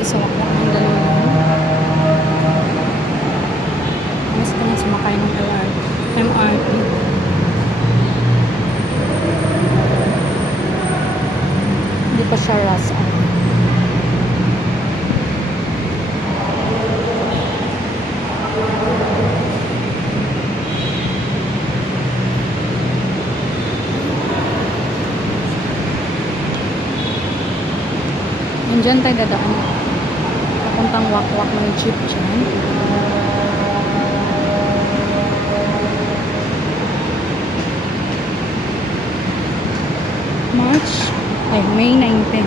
tayo sa Wakwak ng Mandaluyong. Mas ko na sumakay ng MRT. Hindi pa siya rush hour. Diyan tayo dadaan. Papuntang Wakwak ng jeep dyan. May 19,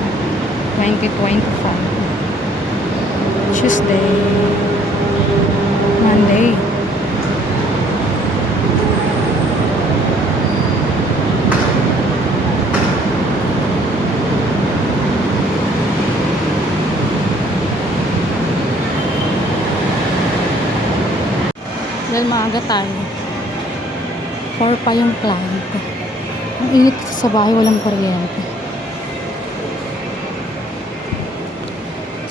2025. Tuesday. Monday. Dahil maaga tayo. 4 pa yung client. Ang init sa bahay, walang kuryente.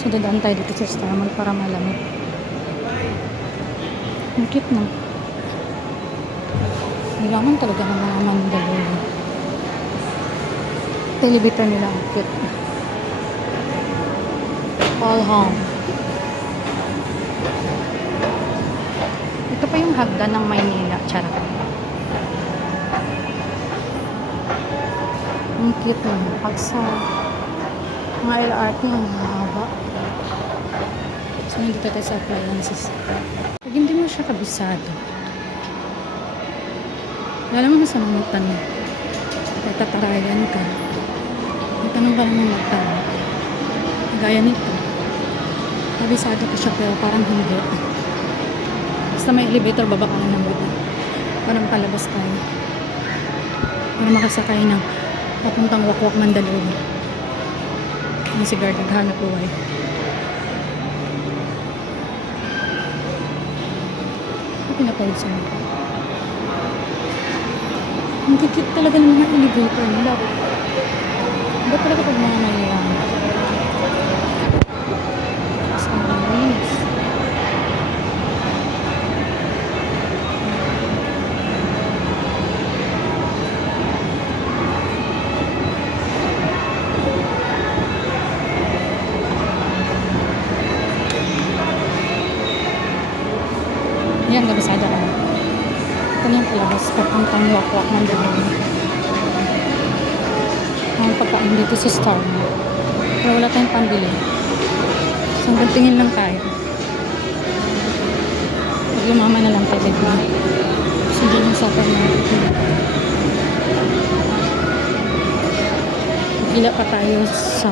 So, dadaan tayo dito sa Starmall para malamig. Ang cute na. Nilaman talaga ng mga Mandaluyong. Elevator nila ang cute. All home. Ito pa yung hagdan ng Maynila. Charot. Ang cute na. Pag sa mga LRT ang mahaba. So, nandito tayo sa appliances. Pag hindi mo siya kabisado, wala mo na sa mga tanong. Kaya tatarayan ka. May tanong ka naman magtanong. Gaya nito. Kabisado ko siya pero parang hindi. Basta may elevator, baba ka na ng baba. Parang palabas tayo. Para makasakay ng papuntang Wakwak Mandaluyong. Yung si guard naghanap buhay. Pinapawid sa mga. Ang kikit talaga ng mga elevator nila. Ba talaga pag mga mayroon? Mas ang linis. Yan, gabisada ka. Ito na yung palabas papuntang Wakwak Mandaluyong. Ang pagkain dito sa Starmall. Pero wala tayong pambili. So, hanggang tingin lang tayo. Pag lumama na lang tayo dito. So, dito yung supper natin. Gila pa tayo sa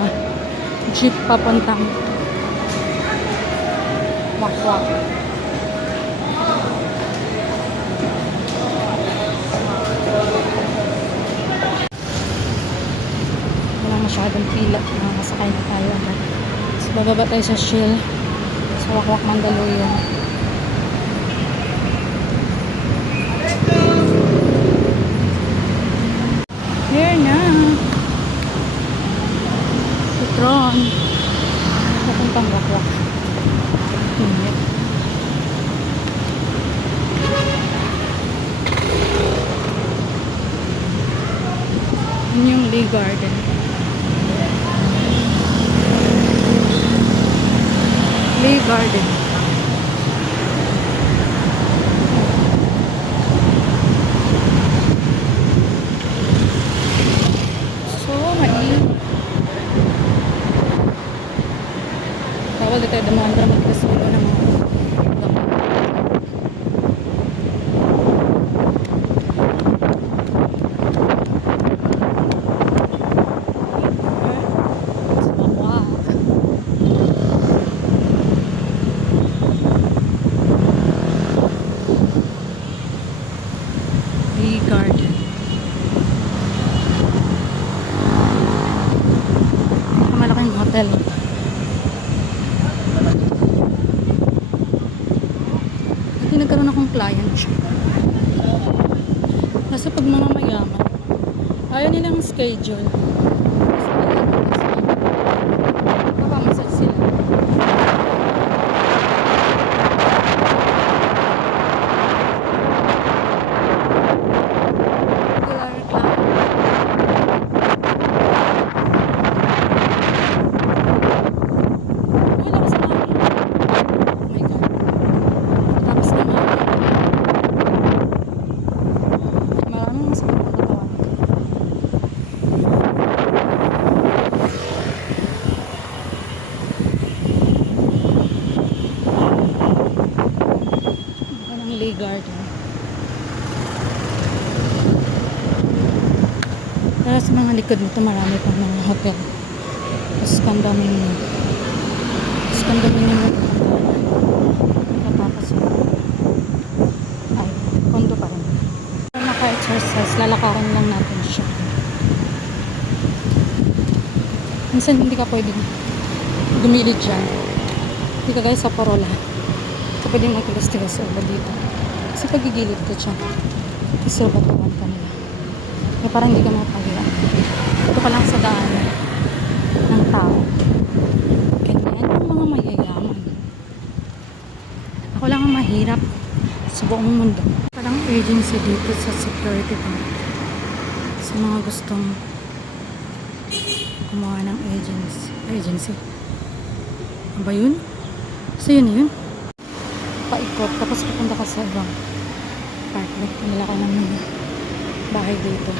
jeep papuntang Wakwak. Masyadong pila. Nakasakay na tayo agad. So, bababa tayo sa Shell sa Wakwak Mandaluyong. Here na. Petron. Papuntang Wakwak. Init. Yun yung Lee Garden. Lee Garden. So, mainit. Bawal dito yung mga magkasulo ng mga Garden. Malaking hotel. Hindi nagkaroon akong client siya. Kasi pag mga mayaman, ayaw nilang schedule. Papamassage sila. likod nito marami pang mga hotel. Tapos condominium. Tapos condominium na tapos ay, condo pa rin. Para naka-exercise, lalakaran lang natin siya. Minsan hindi ka pwedeng dumilid dyan. Hindi ka guys sa parola. Hindi ka pwedeng magtigas-tigas over dito. Kasi pagigilid ka dyan, isobatuan ka nila. Kaya parang hindi ka mapahiya. Ito ka lang sa daan ng tao. Ganyan ang mga mayayaman. Ako lang ang mahirap sa buong mundo. Parang agency dito sa security guard. Sa mga gustong gumawa ng agency. Ano ba yun? So yun yun. Paikot. Tapos pupunta ka sa ibang apartment. Nila ka ng bahay dito.